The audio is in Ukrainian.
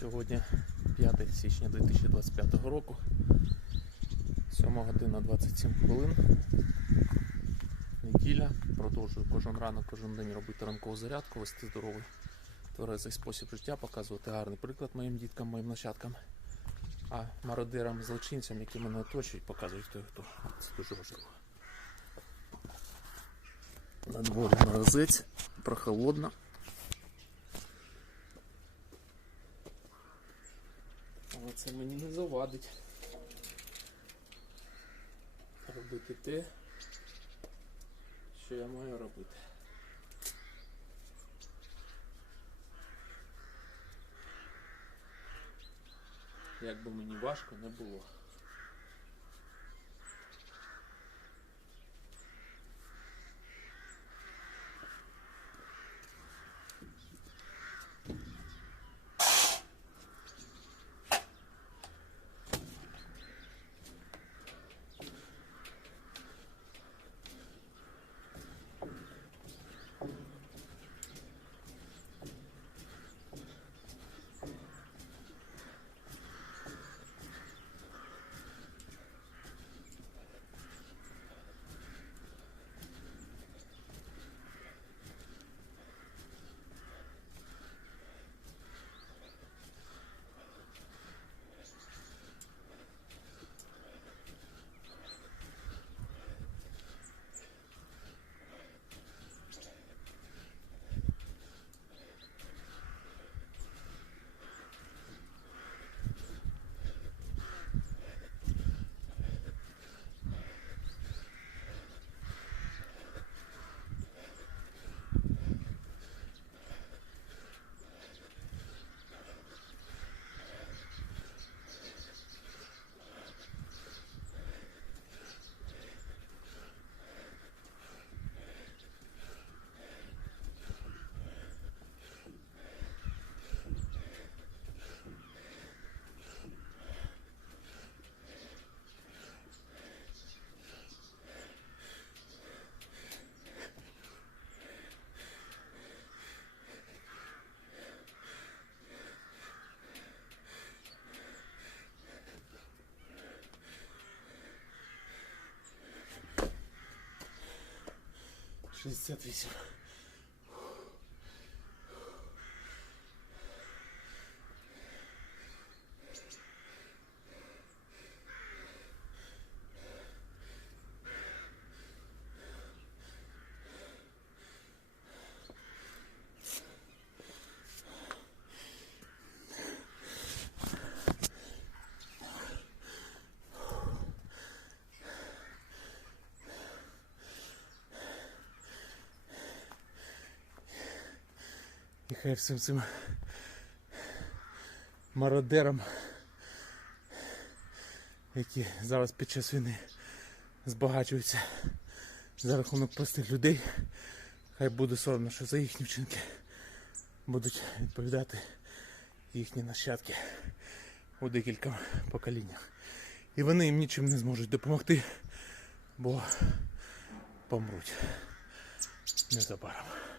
Сьогодні 5 січня 2025 року. 7 година 27 хвилин. Неділя. Продовжую кожен ранок, кожен день робити ранкову зарядку, вести здоровий тверезий спосіб життя, показувати гарний приклад моїм діткам, моїм нащадкам. А мародерам, злочинцям, які мене оточують, показують хто хто. Це дуже важливо. На дворі морозець, прохолодно. Але це мені не завадить. Робити те, що я маю робити. Як би мені важко не було. 68. І хай всім цим мародерам, які зараз під час війни збагачуються за рахунок простих людей, хай буде соромно, що за їхні вчинки будуть відповідати їхні нащадки у декілька поколіннях. І вони їм нічим не зможуть допомогти, бо помруть незабаром.